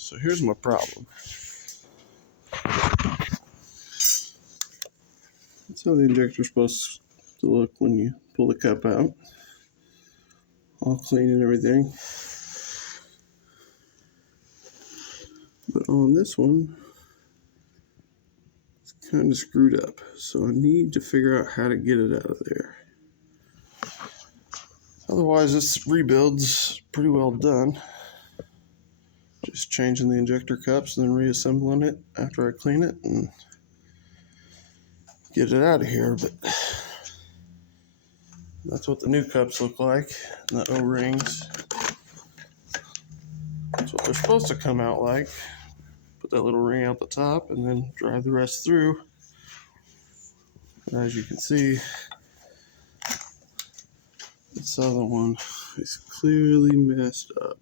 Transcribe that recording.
So here's my problem. That's how the injector is supposed to look when you pull the cup out. All clean and everything. But on this one, it's kind of screwed up. So I need to figure out how to get it out of there. Otherwise, this rebuild's pretty well done. Just changing the injector cups and then reassembling it after I clean it and get it out of here. But that's what the new cups look like, and the O-rings. That's what they're supposed to come out like. Put that little ring out the top and then drive the rest through. And as you can see, this other one is clearly messed up.